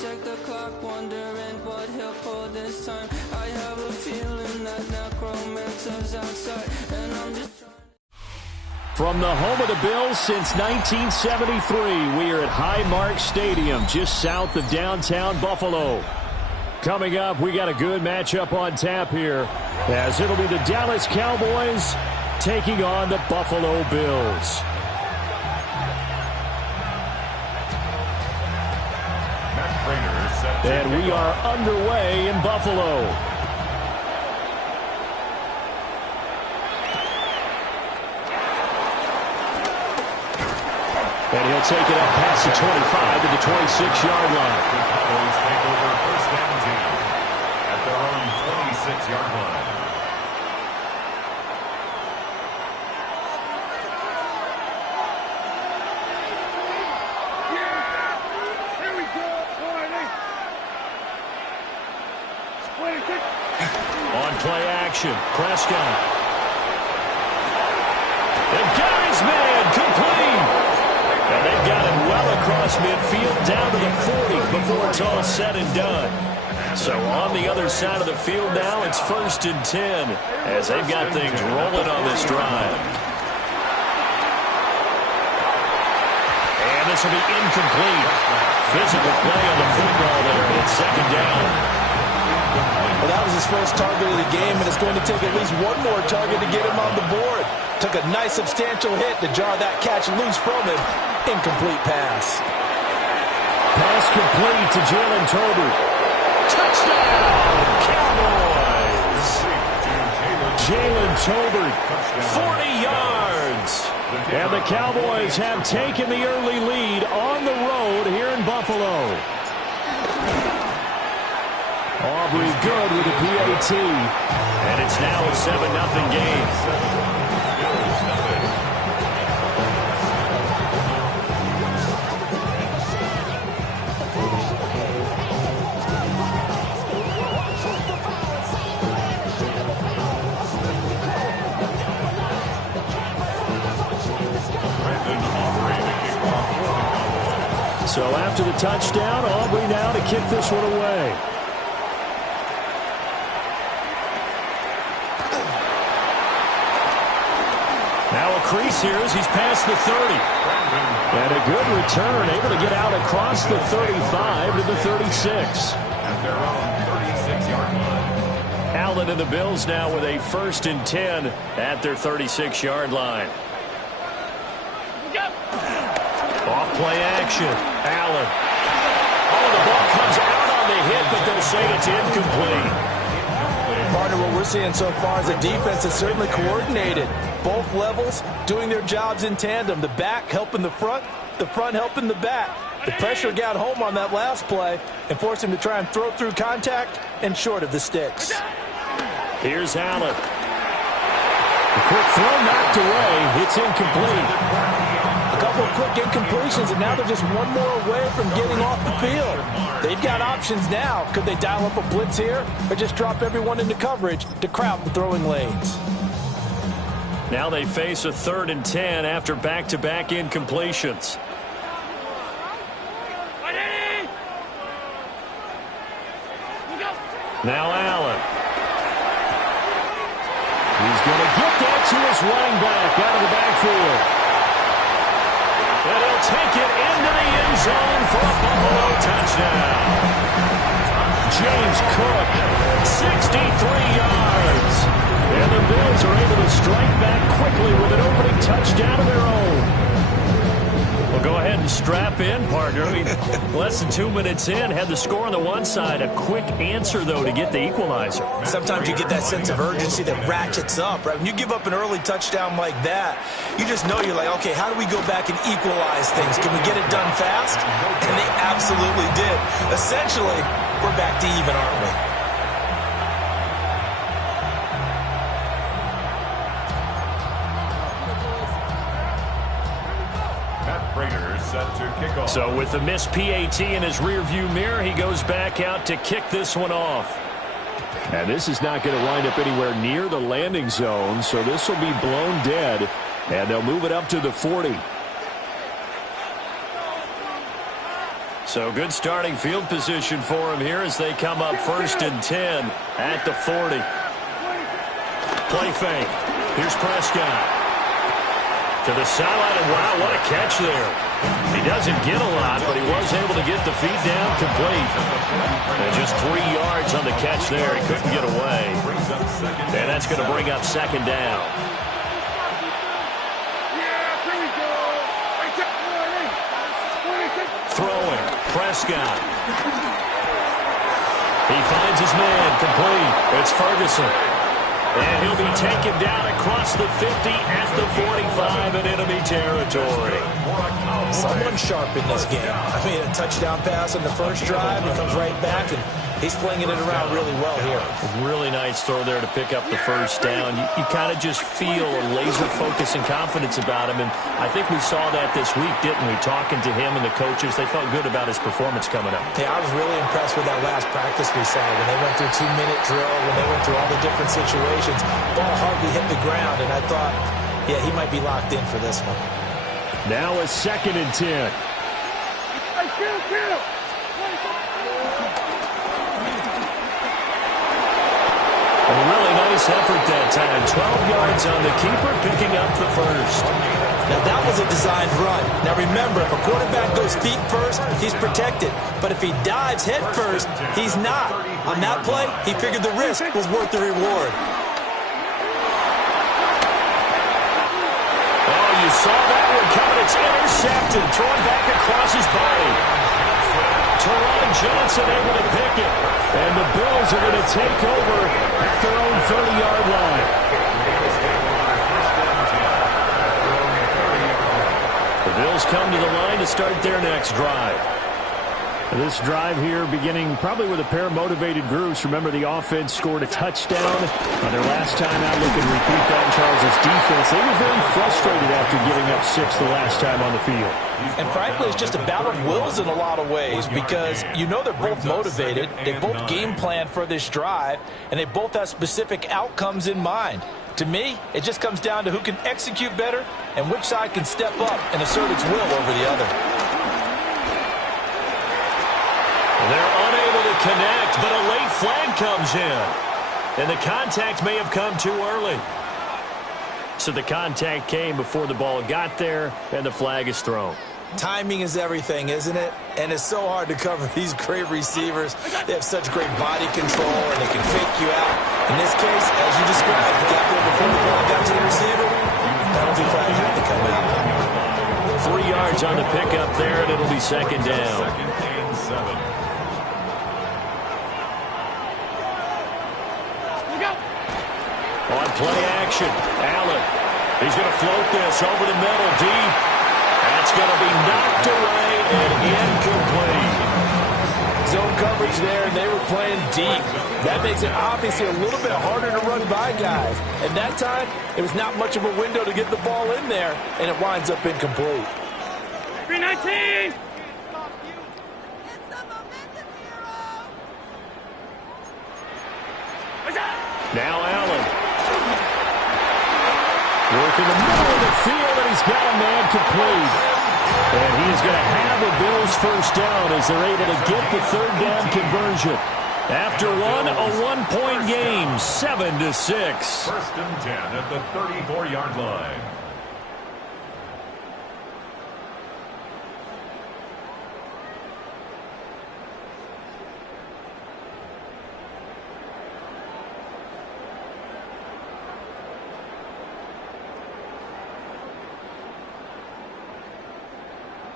check the clock, wondering what he'll pull this time. I have a feeling that necromancer's outside, and I'm just from the home of the Bills since 1973, we are at Highmark Stadium, just south of downtown Buffalo. Coming up, we got a good matchup on tap here, as it'll be the Dallas Cowboys taking on the Buffalo Bills. And we are underway in Buffalo. And he'll take it up past the 25 to the 26-yard line. The Cowboys take over first down 2 at their own 26-yard line. On play action, Prescott. And got his man, complete. And they've got him well across midfield, down to the 40 before it's all said and done. So on the other side of the field now, it's 1st and 10, as they've got things rolling on this drive. And this will be incomplete. Physical play on the football there, and it's 2nd down. Well, that was his first target of the game, and it's going to take at least one more target to get him on the board. Took a nice substantial hit to jar that catch loose from him. Incomplete pass. Pass complete to Jalen Tolbert. Touchdown, Cowboys! Jalen Tolbert, 40 yards. And the Cowboys have taken the early lead on the road here in Buffalo. Aubrey good with a PAT. And it's now a 7-0 game. So after the touchdown, Aubrey now to kick this one away. Now a crease here as he's past the 30. And a good return, able to get out across the 35 to the 36. At their own 36-yard line. Allen and the Bills now with a 1st and 10 at their 36-yard line. Off play action. Allen. Oh, the ball comes out on the hit, but they'll say it's incomplete. Partner, what we're seeing so far is a defense that's certainly coordinated. Both levels doing their jobs in tandem. The back helping the front helping the back. The pressure got home on that last play and forced him to try and throw through contact and short of the sticks. Here's Allen. A quick throw knocked away. It's incomplete. A couple of quick incompletions, and now they're just one more away from getting off the field. They've got options now. Could they dial up a blitz here or just drop everyone into coverage to crowd the throwing lanes? Now they face a 3rd and 10 after back-to-back incompletions. Now Allen. He's going to get that to his running back out of the backfield. And he'll take it into the end zone for a Buffalo touchdown. James Cook, 63 yards. And the Bills are able to strike back quickly with an opening touchdown of their own. Well, go ahead and strap in, partner. I mean, less than 2 minutes in, had the score on the one side. A quick answer, though, to get the equalizer. Sometimes you get that sense of urgency that ratchets up, right? When you give up an early touchdown like that, you just know you're like, okay, how do we go back and equalize things? Can we get it done fast? And they absolutely did. Essentially, we're back to even, aren't we? So with the missed PAT in his rearview mirror, he goes back out to kick this one off. And this is not going to wind up anywhere near the landing zone, so this will be blown dead, and they'll move it up to the 40. So good starting field position for him here as they come up 1st and 10 at the 40. Play fake. Here's Prescott. To the sideline, and wow, what a catch there. He doesn't get a lot, but he was able to get the feed down complete. And just 3 yards on the catch there. He couldn't get away. And that's going to bring up 2nd down. Throwing, Prescott. He finds his man, complete. It's Ferguson. And he'll be taken down across the 50 at the 45 in enemy territory. Someone sharp in this game. I mean, a touchdown pass on the first drive. He comes right back, and he's flinging it around really well here. Really nice throw there to pick up the first down. You kind of just feel a laser focus and confidence about him, and I think we saw that this week, didn't we? Talking to him and the coaches, they felt good about his performance coming up. Yeah, I was really impressed with that last practice we saw when they went through 2-minute drill, when they went through all the different situations. Ball hardly hit the ground, and I thought, yeah, he might be locked in for this one. Now a 2nd and 10. Hey, kill. A really nice effort that time. 12 yards on the keeper, picking up the first. Now, that was a designed run. Now, remember, if a quarterback goes feet first, he's protected. But if he dives head first, he's not. On that play, he figured the risk was worth the reward. Oh, you saw that one coming. It's intercepted. Thrown back across his body. Teron Johnson able to pick it. And the Bills are going to take over at their own 30-yard line. The Bills come to the line to start their next drive. This drive here beginning probably with a pair of motivated groups. Remember, the offense scored a touchdown on their last time out. Look and repeat that in Charles' defense. They were very frustrated after giving up 6 the last time on the field. And frankly, it's just a battle of wills in a lot of ways because you know they're both motivated. They both game plan for this drive, and they both have specific outcomes in mind. To me, it just comes down to who can execute better and which side can step up and assert its will over the other. They're unable to connect, but a late flag comes in. And the contact may have come too early. So the contact came before the ball got there, and the flag is thrown. Timing is everything, isn't it? And it's so hard to cover these great receivers. They have such great body control, and they can fake you out. In this case, as you described, he got there before the ball got to the receiver. Penalty flag had to come out. 3 yards on the pickup there, and it'll be 2nd down. 2nd and 7. On play action, Allen. He's going to float this over the middle, deep. That's going to be knocked away and incomplete. Zone coverage there, and they were playing deep. That makes it obviously a little bit harder to run by guys. And that time, it was not much of a window to get the ball in there, and it winds up incomplete. 319! Now Allen. Working the middle of the field, and he's got a man complete. And he is going to have a Bills first down as they're able to get the 3rd down conversion. After a one-point game, 7-6. 1st and 10 at the 34-yard line.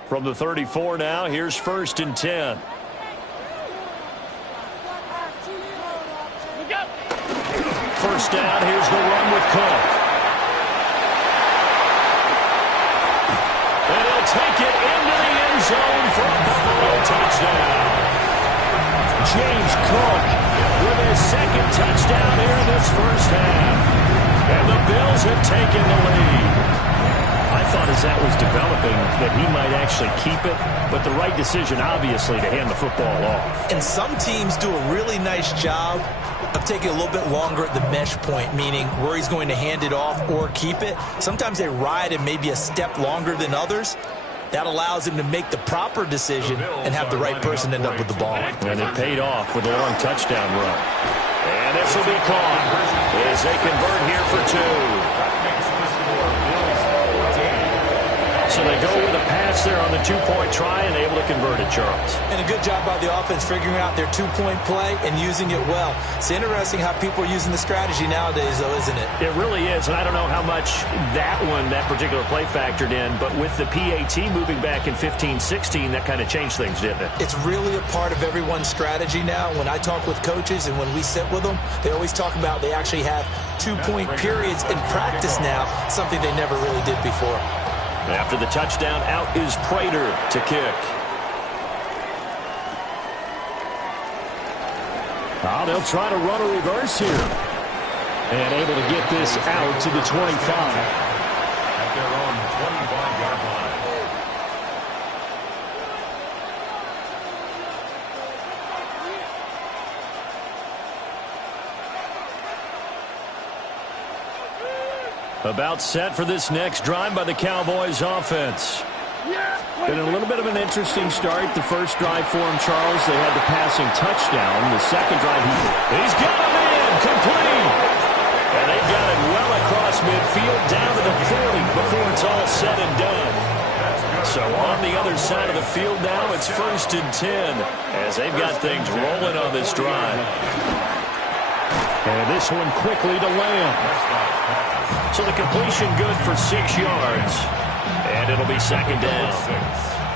From the 34 now, here's 1st and 10. First down, here's the run with Cook. And he'll take it into the end zone for a Buffalo touchdown. James Cook with his 2nd touchdown here in this first half. And the Bills have taken the lead. I thought as that was developing that he might actually keep it, but the right decision, obviously, to hand the football off. And some teams do a really nice job of taking a little bit longer at the mesh point, meaning where he's going to hand it off or keep it. Sometimes they ride it maybe a step longer than others. That allows him to make the proper decision and have the right person end up with the ball. And it paid off with a long touchdown run. And this will be caught as they convert here for 2. So they go with a pass there on the 2-point try and able to convert it, Charles. And a good job by the offense figuring out their 2-point play and using it well. It's interesting how people are using the strategy nowadays, though, isn't it? It really is, and I don't know how much that particular play factored in, but with the PAT moving back in 15-16, that kind of changed things, didn't it? It's really a part of everyone's strategy now. When I talk with coaches and when we sit with them, they always talk about they actually have 2-point periods in practice now, something they never really did before. After the touchdown, out is Prater to kick. They'll try to run a reverse here. And able to get this out to the 25. At their own 25-yard line. About set for this next drive by the Cowboys offense. Been a little bit of an interesting start. The first drive for him, Charles, they had the passing touchdown. The second drive, he's got him in, complete. And they've got it well across midfield, down to the 40 before it's all said and done. So on the other side of the field now, it's 1st and 10 as they've got things rolling on this drive. And this one quickly to Lamb. So the completion good for 6 yards. And it'll be 2nd down.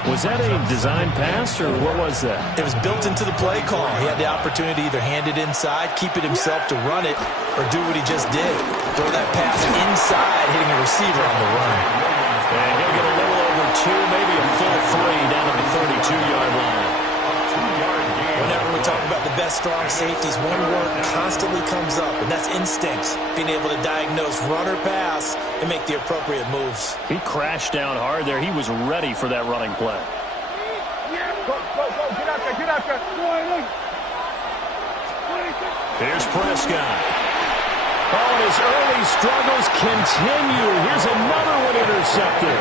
Was that a design pass, or what was that? It was built into the play call. He had the opportunity to either hand it inside, keep it himself to run it, or do what he just did. Throw that pass inside, hitting a receiver on the run. And he'll get a little over 2, maybe a full 3 down at the 32-yard line. Whenever we talk about the best strong safeties, one word constantly comes up, and that's instincts. Being able to diagnose run or pass and make the appropriate moves. He crashed down hard there. He was ready for that running play. Get out there. Here's Prescott. Oh, and his early struggles continue. Here's another one intercepted.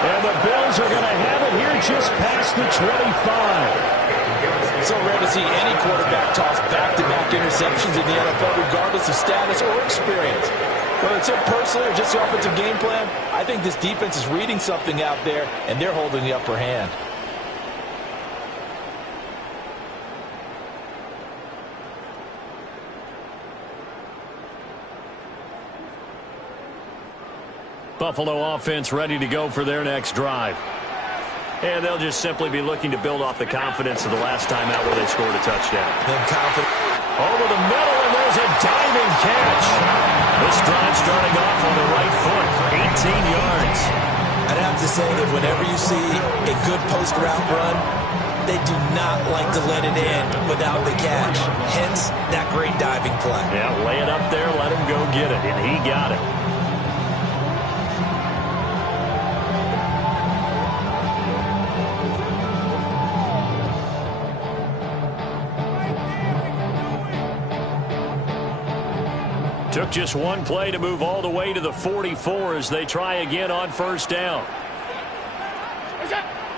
And the Bills are going to have it here just past the 25. So rare to see any quarterback toss back-to-back interceptions in the NFL, regardless of status or experience. Whether it's him personally or just the offensive game plan, I think this defense is reading something out there, and they're holding the upper hand. Buffalo offense ready to go for their next drive. And they'll just simply be looking to build off the confidence of the last time out where they scored a touchdown. Over the middle, and there's a diving catch. This drive starting off on the right foot, 18 yards. I'd have to say that whenever you see a good post-route run, they do not like to let it in without the catch. Hence, that great diving play. Yeah, lay it up there, let him go get it, and he got it. Took just one play to move all the way to the 44 as they try again on 1st down.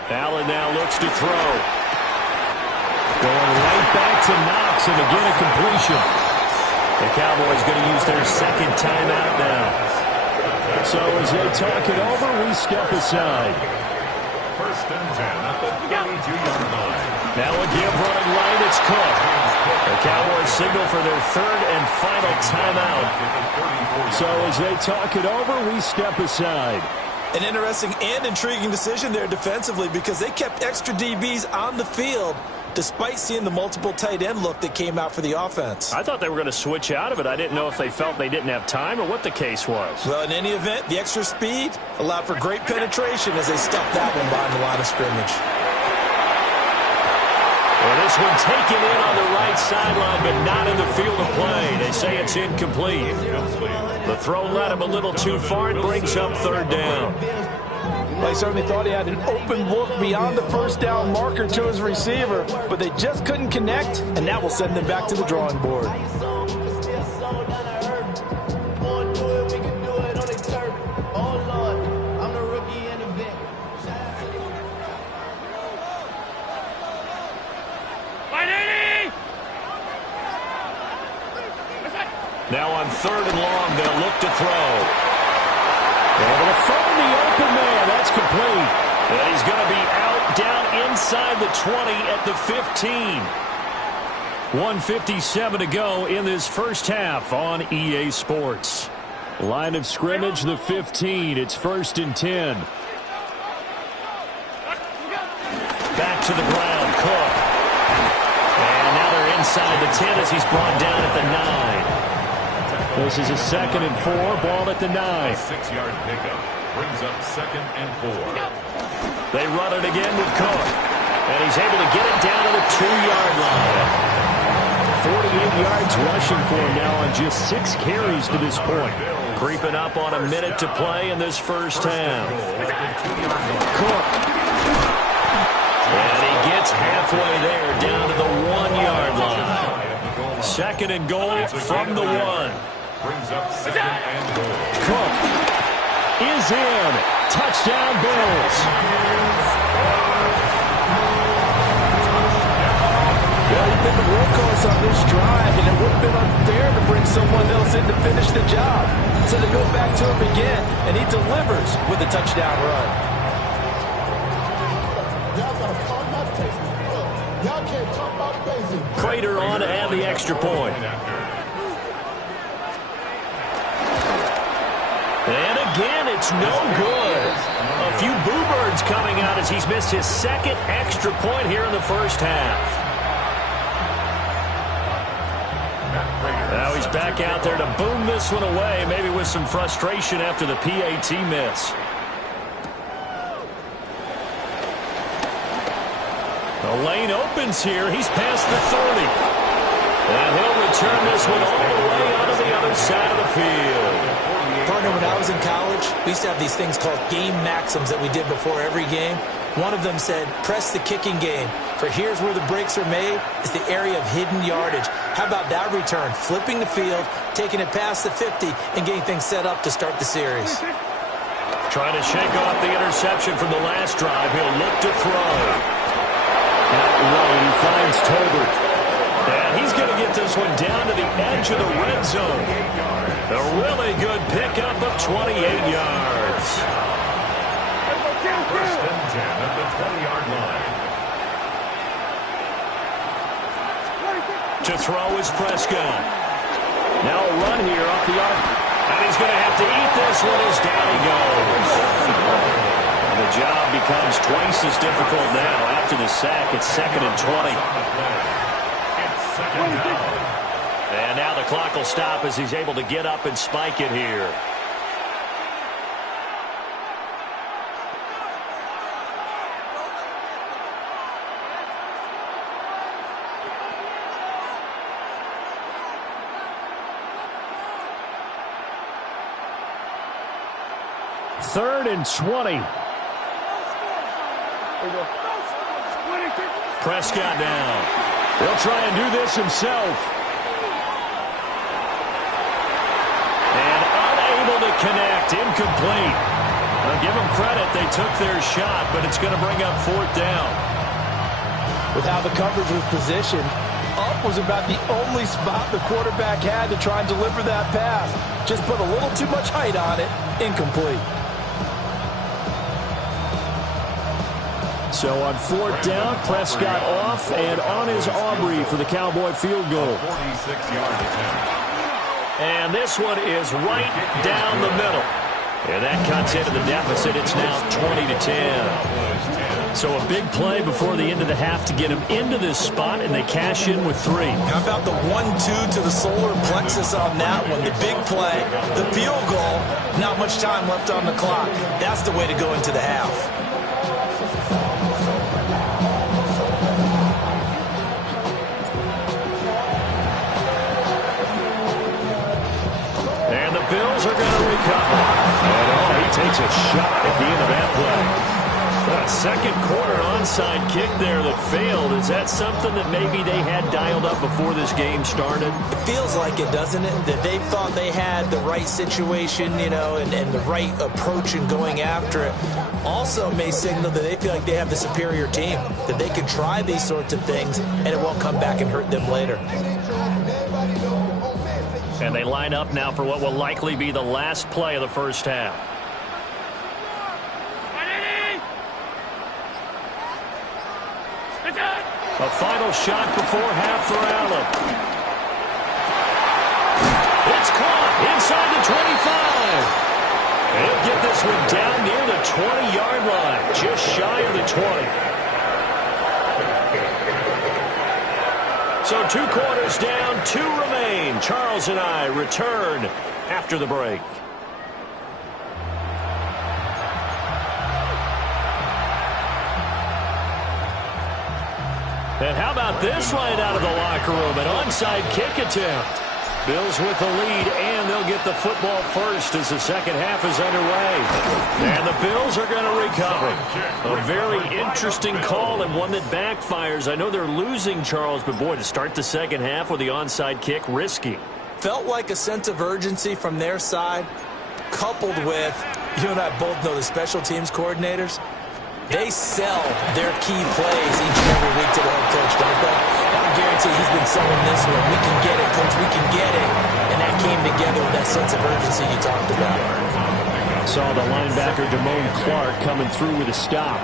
Allen now looks to throw. Going right back to Knox, and again a completion. The Cowboys going to use their 2nd timeout now. So as they talk it over, we step aside. 1st and 10 at the 32-yard line. Now a give running right, it's Cook. The Cowboys signal for their 3rd and final timeout. So as they talk it over, we step aside. An interesting and intriguing decision there defensively because they kept extra DBs on the field despite seeing the multiple tight end look that came out for the offense. I thought they were going to switch out of it. I didn't know if they felt they didn't have time or what the case was. Well, in any event, the extra speed allowed for great penetration as they stuffed that one behind the line of scrimmage. Well, this one taken in on the right sideline, but not in the field of play. They say it's incomplete. The throw led him a little too far. It brings up 3rd down. Well, he certainly thought he had an open look beyond the 1st down marker to his receiver, but they just couldn't connect, and that will send them back to the drawing board. Now on 3rd and long, they'll look to throw. Able to find the open man. That's complete. And he's going to be out down inside the 20 at the 15. 1:57 to go in this first half on EA Sports. Line of scrimmage, the 15. It's 1st and 10. Back to the ground, Cook. And now they're inside the 10 as he's brought down at the 9. This is a 2nd and 4, ball at the 9. 6-yard pickup brings up 2nd and 4. They run it again with Cook. And he's able to get it down to the 2-yard line. 48 yards rushing for him now on just 6 carries to this point. Creeping up on a minute to play in this first half. Cook. And he gets halfway there down to the 1-yard line. 2nd and goal from the 1. Brings up 2nd and goal. Cook is in. Touchdown Bills. Well, he's been the workhorse on this drive, and it would have been unfair to bring someone else in to finish the job. So they go back to him again, and he delivers with a touchdown run. Prater on to add the extra point. And again, it's no good. A few boo birds coming out as he's missed his 2nd extra point here in the first half. Now he's back out there to boom this one away, maybe with some frustration after the PAT miss. The lane opens here. He's past the 30. And he'll return this one all the way out of the other side of the field. Partner, when I was in college, we used to have these things called game maxims that we did before every game. One of them said, press the kicking game. For here's where the breaks are made, is the area of hidden yardage. How about that return? Flipping the field, taking it past the 50, and getting things set up to start the series. Trying to shake off the interception from the last drive. He'll look to throw. Out right, he finds Tolbert. And he's going to get this one down to the edge of the red zone. A really good pickup of 28 yards. 1st and 10 at the 20-yard line. To throw is Prescott. Now a run here off the arc. And he's going to have to eat this one as down he goes. And the job becomes twice as difficult now after the sack. It's 2nd and 20. It's 2nd down. And now the clock will stop as he's able to get up and spike it here. Third and 20. Prescott down. He'll try and do this himself. And unable to connect. Incomplete. I'll give them credit. They took their shot, but it's going to bring up 4th down. With how the coverage was positioned, up was about the only spot the quarterback had to try and deliver that pass. Just put a little too much height on it. Incomplete. So on 4th down, Prescott off and on his Aubrey for the Cowboy field goal. 46-yard attempt. And this one is right down the middle. And that cuts into the deficit. It's now 20-10. So a big play before the end of the half to get him into this spot, and they cash in with 3. How about the 1-2 to the solar plexus on that one? The big play, the field goal, not much time left on the clock. That's the way to go into the half. And the Bills are going to recover. And he takes a shot at the end of that play. A second quarter onside kick there that failed. Is that something that maybe they had dialed up before this game started? It feels like it, doesn't it? That they thought they had the right situation, you know, and the right approach in going after it. Also may signal that they feel like they have the superior team, that they can try these sorts of things and it won't come back and hurt them later. And they line up now for what will likely be the last play of the first half. A final shot before half for Allen. It's caught inside the 25. They'll get this one down near the 20-yard line, just shy of the 20. So 2 quarters down, 2 remain. Charles and I return after the break. And how about this right out of the locker room? An onside kick attempt. Bills with the lead, and they'll get the football first as the second half is underway. And the Bills are going to recover. A very interesting call and one that backfires. I know they're losing, Charles, but boy, to start the second half with the onside kick, risky. Felt like a sense of urgency from their side, coupled with, you and I both know the special teams coordinators, they sell their key plays each and every week to the head coach, don't they? And I guarantee he's been selling this one. We can get it, coach. We can get it. And that came together with that sense of urgency you talked about. Saw the linebacker Damone Clark coming through with a stop.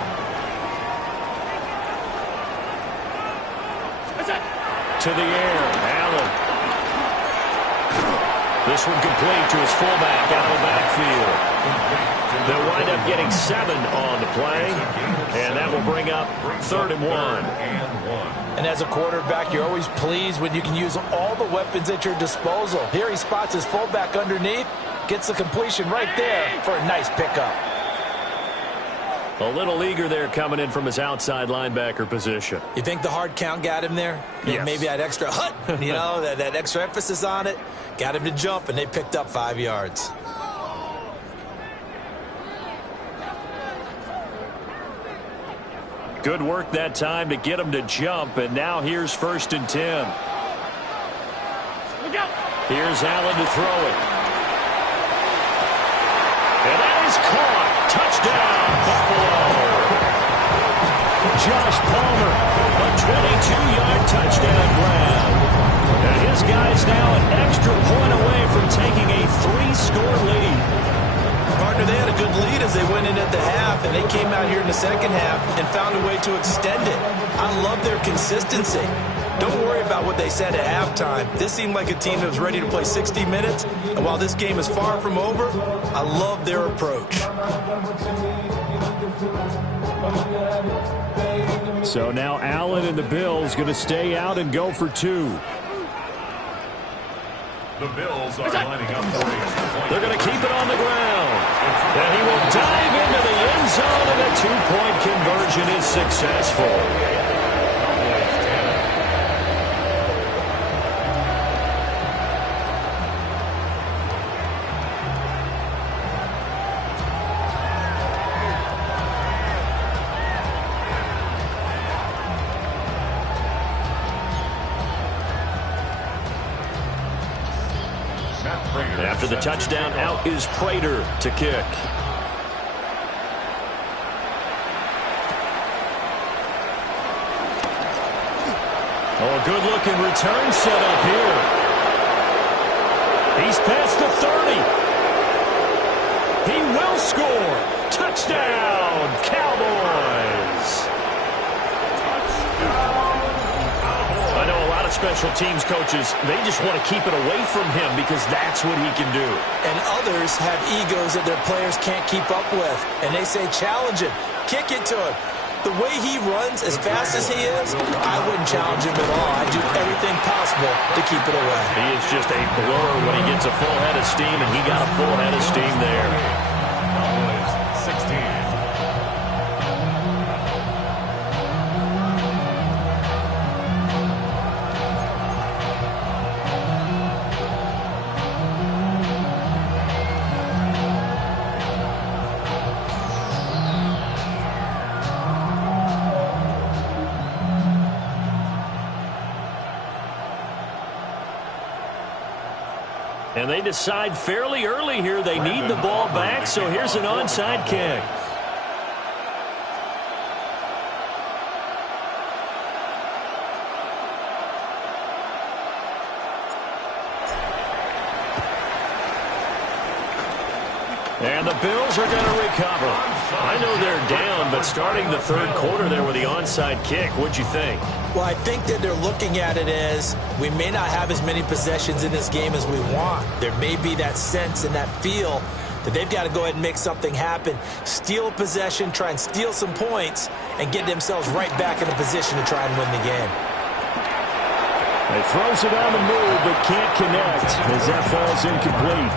To the air, Allen. This one complete to his fullback out of the backfield. They'll wind up getting 7 on the play, and that will bring up 3rd and 1. And as a quarterback, you're always pleased when you can use all the weapons at your disposal. Here he spots his fullback underneath, gets the completion right there for a nice pickup. A little eager there coming in from his outside linebacker position. You think the hard count got him there? Yes. Maybe that extra that extra emphasis on it got him to jump, and they picked up 5 yards. Good work that time to get him to jump, and now here's 1st and 10. Here's Allen to throw it. And that is caught. Touchdown, Buffalo. Josh Palmer, a 22-yard touchdown grab. And his guy's now an extra point away from taking a 3-score lead. Partner, they had a good lead as they went in at the half, and they came out here in the second half and found a way to extend it. I love their consistency. Don't worry about what they said at halftime. This seemed like a team that was ready to play 60 minutes, and while this game is far from over, I love their approach. So now Allen and the Bills going to stay out and go for 2. The Bills are lining up for a They're going to keep it on the ground. And he will dive into the end zone, and a 2-point conversion is successful. After the touchdown, out is Prater to kick. Oh, good-looking return set up here. He's past the 30. He will score. Touchdown, Cowboys. I know a lot of special teams coaches, they just want to keep it away from him because that's what he can do. And others have egos that their players can't keep up with. And they say, challenge him, kick it to him. The way he runs as fast as he is, I wouldn't challenge him at all. I'd do everything possible to keep it away. He is just a blur when he gets a full head of steam, and he got a full head of steam there. 16. And they decide fairly early here they need the ball back, so here's an onside kick. And the Bills are going to recover. I know they're down, but starting the third quarter there with the onside kick, what'd you think? Well, I think that they're looking at it as we may not have as many possessions in this game as we want. There may be that sense and that feel that they've got to go ahead and make something happen, steal a possession, try and steal some points, and get themselves right back in a position to try and win the game. He throws it on the move, but can't connect as that falls incomplete.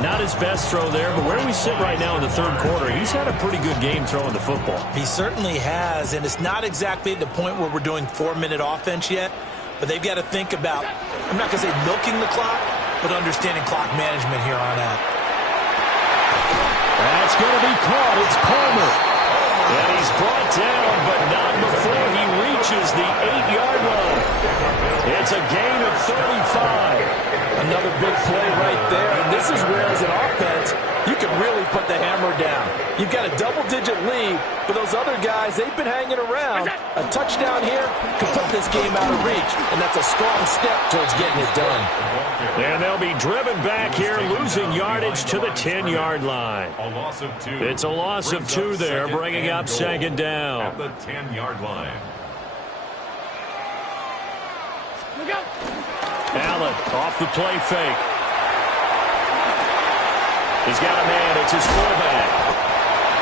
Not his best throw there, but where we sit right now in the third quarter, he's had a pretty good game throwing the football. He certainly has, and it's not exactly at the point where we're doing 4-minute offense yet, but they've got to think about, I'm not going to say milking the clock, but understanding clock management here on out. That's going to be caught. It's Palmer. And he's brought down, but not before he reaches the 8-yard line. It's a gain of 35. Another big play right there. And this is where, as an offense, you can really put the hammer down. You've got a double-digit lead, but those other guys, they've been hanging around. A touchdown here could put this game out of reach, and that's a strong step towards getting it done. And they'll be driven back here, losing yardage to the 10-yard line. A loss of 2. It's a loss of 2 there, bringing up second down. At the 10-yard line. Look out! Allen off the play fake. He's got a man. It's his fullback.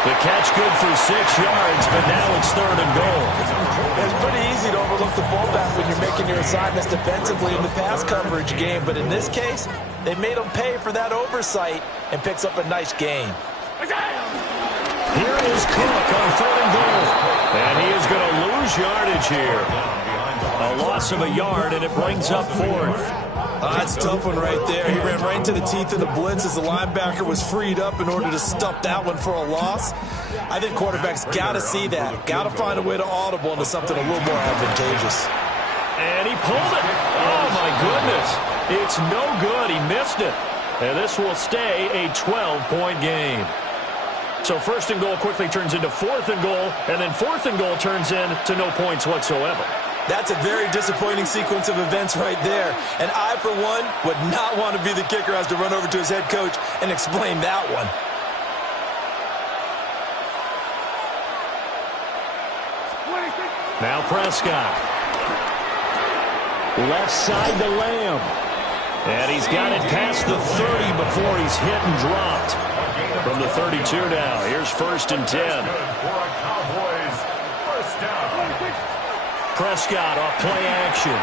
The catch good for 6 yards, but now it's 3rd and goal. It's pretty easy to overlook the fullback when you're making your assignments defensively in the pass coverage game, but in this case, they made him pay for that oversight and picks up a nice gain. Here is Cook on 3rd and goal. And he is going to lose yardage here. A loss of a yard, and it brings up 4th. That's a tough one right there. He ran right into the teeth of the blitz as the linebacker was freed up in order to stuff that one for a loss. I think quarterbacks got to see that. Got to find a way to audible into something a little more advantageous. And he pulled it. Oh, my goodness. It's no good. He missed it. And this will stay a 12-point game. So 1st and goal quickly turns into 4th and goal, and then 4th and goal turns into no points whatsoever. That's a very disappointing sequence of events right there. And I, for one, would not want to be the kicker who has to run over to his head coach and explain that one. Now Prescott. Left side to Lamb. And he's got it past the 30 before he's hit and dropped. From the 32 now. Here's 1st and 10. Prescott off play action.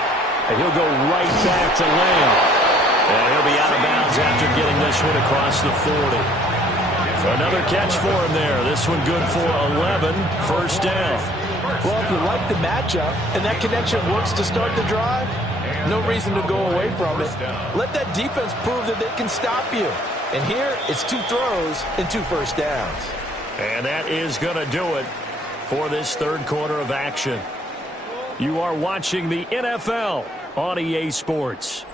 And he'll go right back to Lamb. And he'll be out of bounds after getting this one across the 40. Another catch for him there. This one good for 11. 1st down. Well, if you like the matchup and that connection works to start the drive, no reason to go away from it. Let that defense prove that they can stop you. And here, it's 2 throws and 2 first downs. And that is going to do it for this third quarter of action. You are watching the NFL on EA Sports.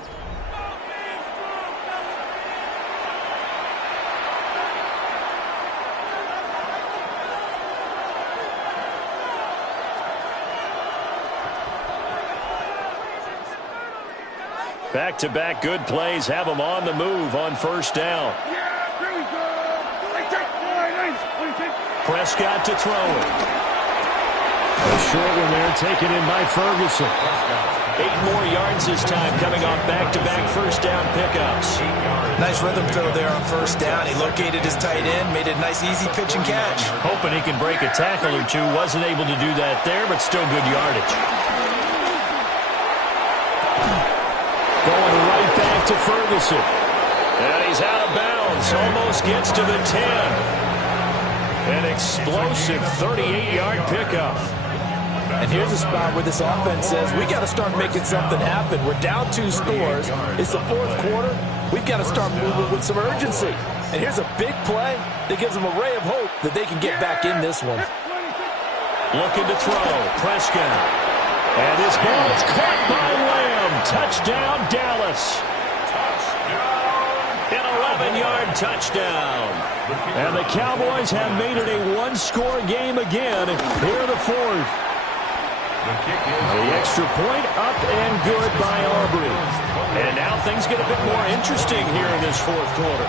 Back-to-back good plays have them on the move on 1st down. Prescott to throw it. A short one there taken in by Ferguson. 8 more yards this time coming off back-to-back 1st down pickups. Nice rhythm throw there on 1st down. He located his tight end, made a nice easy pitch and catch. Hoping he can break a tackle or two. Wasn't able to do that there, but still good yardage. Going right back to Ferguson. And he's out of bounds. Almost gets to the 10. An explosive 38-yard pickup. And here's a spot where this offense says, we got to start making something happen. We're down 2 scores. It's the 4th quarter. We've got to start moving with some urgency. And here's a big play that gives them a ray of hope that they can get back in this one. Looking to throw. Prescott. And his ball is caught by Lamb. Touchdown, Dallas. An 11-yard touchdown. And the Cowboys have made it a 1-score game again. Here the 4th. The extra point up and good by Aubrey. And now things get a bit more interesting here in this 4th quarter.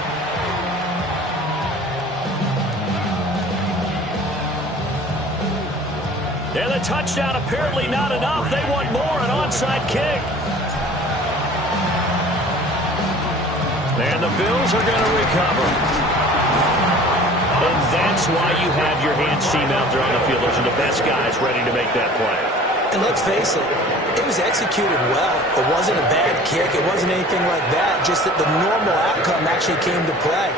And the touchdown apparently not enough. They want more, an onside kick. And the Bills are going to recover. And that's why you have your hands team out there on the field. Those are the best guys ready to make that play. And let's face it, it was executed well. It wasn't a bad kick. It wasn't anything like that. Just that the normal outcome actually came to play.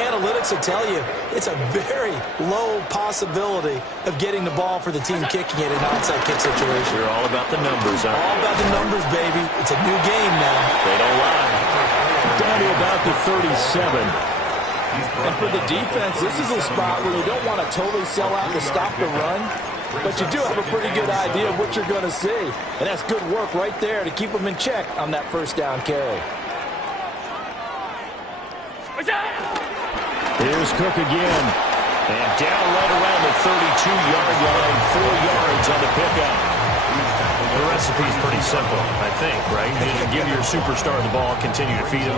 Analytics will tell you it's a very low possibility of getting the ball for the team kicking it in an onside kick situation. You're all about the numbers, huh? All about the numbers, baby. It's a new game now. They don't lie. Down to about the 37. And for the defense, this is a spot where you don't want to totally sell out to stop the run, but you do have a pretty good idea of what you're going to see. And that's good work right there to keep them in check on that first down carry. Here's Cook again. And down right around the 32-yard line, 4 yards on the pickup. The recipe's pretty simple, I think, right? You give your superstar the ball, continue to feed him.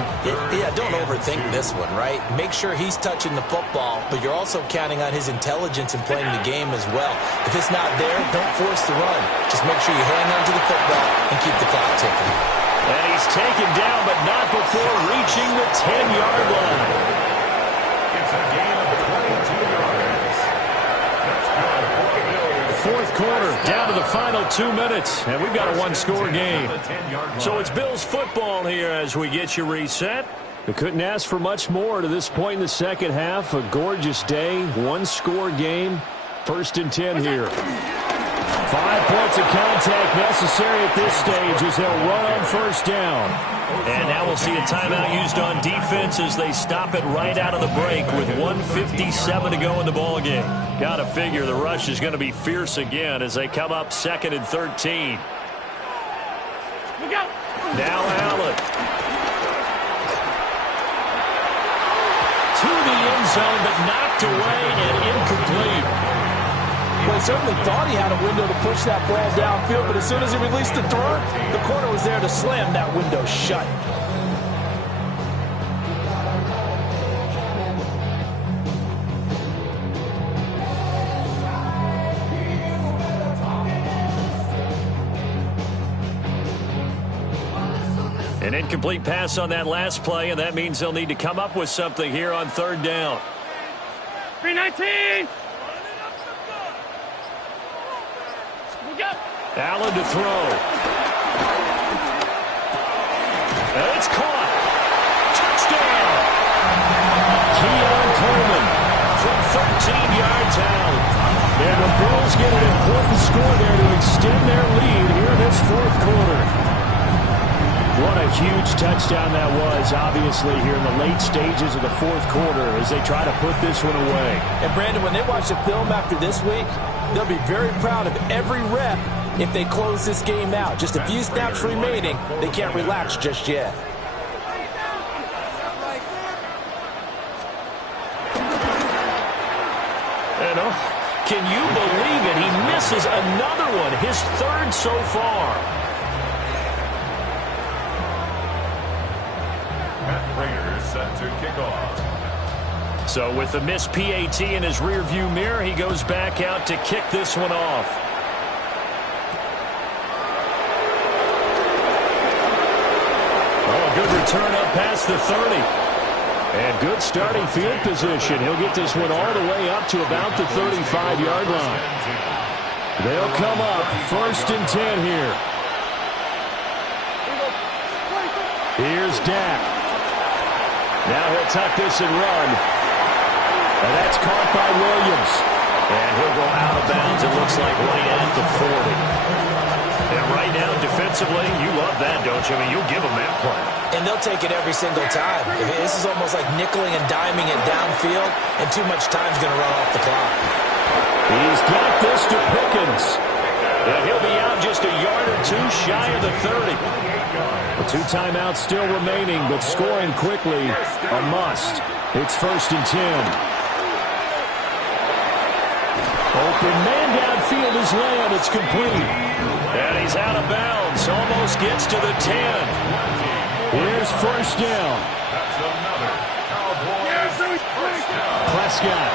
Yeah, don't overthink this one, right? Make sure he's touching the football, but you're also counting on his intelligence in playing the game as well. If it's not there, don't force the run. Just make sure you hang on to the football and keep the clock ticking. And he's taken down, but not before reaching the 10-yard line. It's a gain of 22 yards. That's good for the Bills. Fourth quarter, down to the final 2 minutes, and we've got a one-score game. So it's Bills football here as we get you reset. We couldn't ask for much more to this point in the second half. A gorgeous day, one-score game, 1st and 10 here. 5 points of contact necessary at this stage as they'll run on first down. And now we'll see a timeout used on defense as they stop it right out of the break with 1:57 to go in the ballgame. Got to figure the rush is going to be fierce again as they come up 2nd and 13. Now Allen. To the end zone, but knocked away and incomplete. Well, he certainly thought he had a window to push that ball downfield, but as soon as he released the throw, the corner was there to slam that window shut. An incomplete pass on that last play, and that means they'll need to come up with something here on 3rd down. 319! Allen to throw. And it's caught. Touchdown! Keon Coleman from 13 yards out. And the Bills get an important score there to extend their lead here in this 4th quarter. What a huge touchdown that was, obviously, here in the late stages of the 4th quarter as they try to put this one away. And, Brandon, when they watch the film after this week, they'll be very proud of every rep if they close this game out. Just a few snaps remaining. They can't relax just yet. And can you believe it? He misses another one, his 3rd so far. Matt Prater set to kick off. So with the missed PAT in his rearview mirror, he goes back out to kick this one off. Good return up past the 30. And good starting field position. He'll get this one all the way up to about the 35-yard line. They'll come up 1st and 10 here. Here's Dak. Now he'll tuck this and run. And that's caught by Williams. And he'll go out of bounds, it looks like, right at the 40. And right now, defensively, you love that, don't you? I mean, you'll give them that play. And they'll take it every single time. This is almost like nickeling and diming it downfield, and too much time's going to run off the clock. He's got this to Pickens. And he'll be out just a yard or two shy of the 30. The 2 timeouts still remaining, but scoring quickly, a must. It's 1st and 10. Open man downfield is Lamb. It's complete. And he's out of bounds. Almost gets to the 10. Here's 1st down. That's another Cowboys first down. Prescott.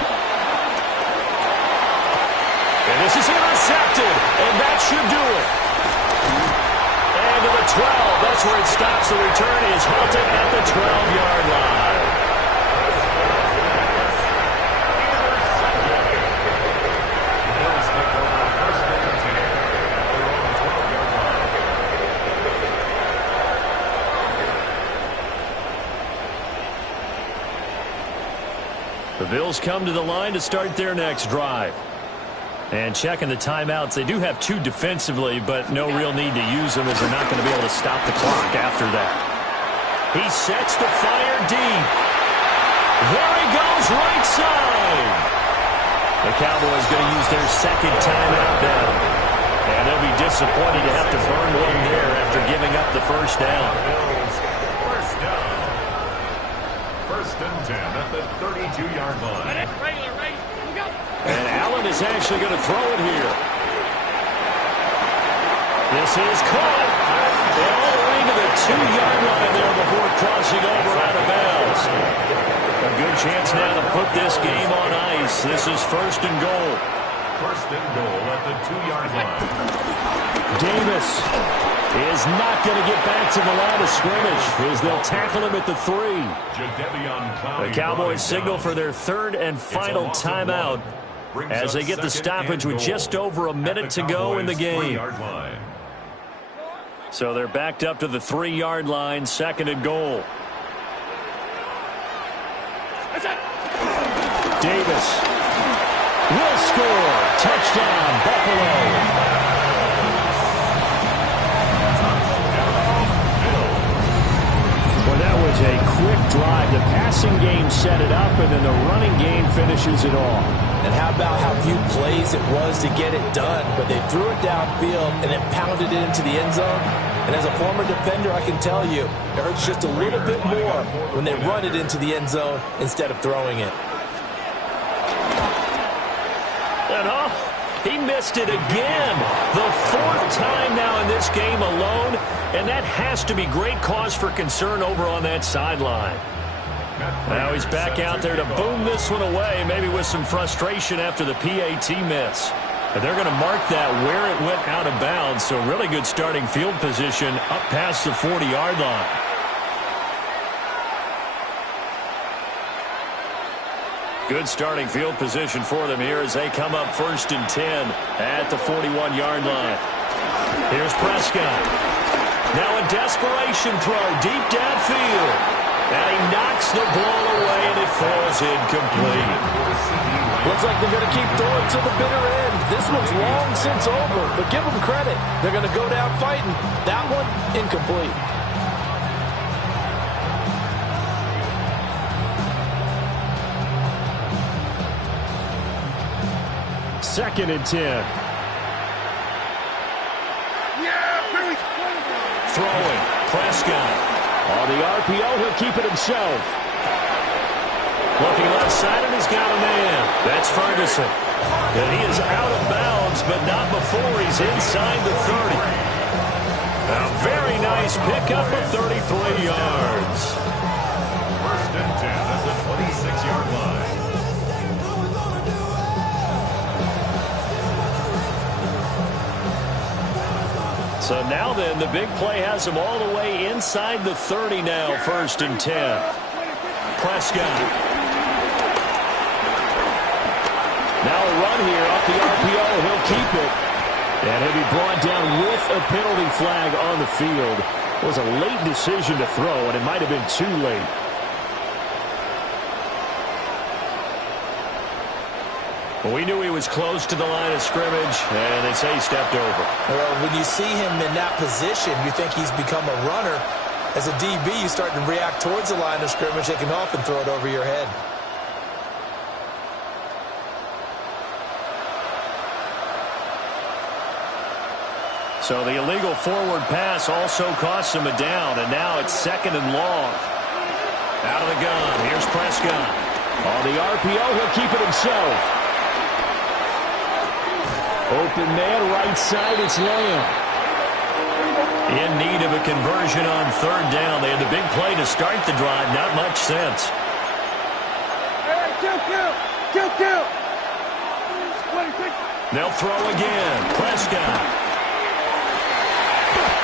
And this is intercepted. intercepted, and that should do it. And to the 12. That's where it stops. The return is halted at the 12-yard line. The Bills come to the line to start their next drive. And checking the timeouts, they do have 2 defensively, but no real need to use them as they're not going to be able to stop the clock after that. He sets the fire deep. There he goes, right side. The Cowboys going to use their second timeout now. And they'll be disappointed to have to burn one there after giving up the first down. First down. First and 10 at the 32-yard line. And Allen is actually going to throw it here. This is caught. And all the way to the 2-yard line there before crossing over out of bounds. A good chance now to put this game on ice. This is first and goal. First and goal at the 2-yard line. Davis is not going to get back to the line of scrimmage as they'll tackle him at the 3. The Cowboys signal for their third and final timeout as they get the stoppage with just over a minute to go in the game. So they're backed up to the 3-yard line, second and goal. Davis will score. Touchdown, Buffalo. Well, that was a quick drive. The passing game set it up, and then the running game finishes it off. And how about how few plays it was to get it done? But they threw it downfield and then pounded it into the end zone. And as a former defender, I can tell you, it hurts just a little bit more when they run it into the end zone instead of throwing it. And he missed it again. The 4th time now in this game alone, and that has to be great cause for concern over on that sideline. Now he's back out there to boom this one away, maybe with some frustration after the PAT miss. And they're going to mark that where it went out of bounds, so really good starting field position up past the 40-yard line. Good starting field position for them here as they come up first and 10 at the 41-yard line. Here's Prescott. Now a desperation throw deep downfield. And he knocks the ball away, and it falls incomplete. Looks like they're going to keep throwing to the bitter end. This one's long since over, but give them credit. They're going to go down fighting. That one, incomplete. Second and 10. Throwing. Prescott. On the RPO, he'll keep it himself. Looking left side, and he's got a man. That's Ferguson. And he is out of bounds, but not before he's inside the 30. A very nice pickup of 33 yards. First and 10 at the 26-yard line. So now then, the big play has him all the way inside the 30 now, first and 10. Prescott. Now a run here off the RPO. He'll keep it. And he'll be brought down with a penalty flag on the field. It was a late decision to throw, and it might have been too late. Well, we knew he was close to the line of scrimmage, and they say he stepped over. Well, when you see him in that position, you think he's become a runner. As a DB, you start to react towards the line of scrimmage. They can often throw it over your head. So the illegal forward pass also costs him a down, and now it's second and long. Out of the gun, here's Prescott. On the RPO, he'll keep it himself. Open man, right side, it's Lamb. In need of a conversion on third down. They had the big play to start the drive, not much sense. Hey, kill. They'll throw again. Prescott.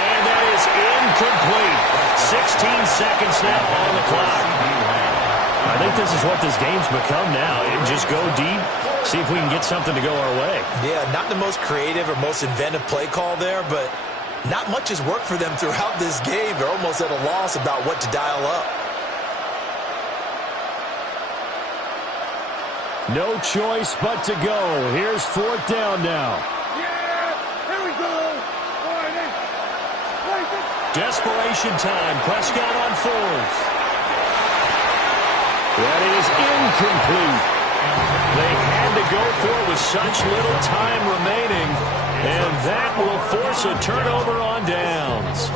And that is incomplete. 16 seconds now on the clock. I think this is what this game's become now. Just go deep, see if we can get something to go our way. Yeah, not the most creative or most inventive play call there, but not much has worked for them throughout this game. They're almost at a loss about what to dial up. No choice but to go. Here's 4th down now. Yeah, here we go. All right, hey. Desperation time. Prescott on 4th. That is incomplete. They had to go for it with such little time remaining, and that will force a turnover on downs.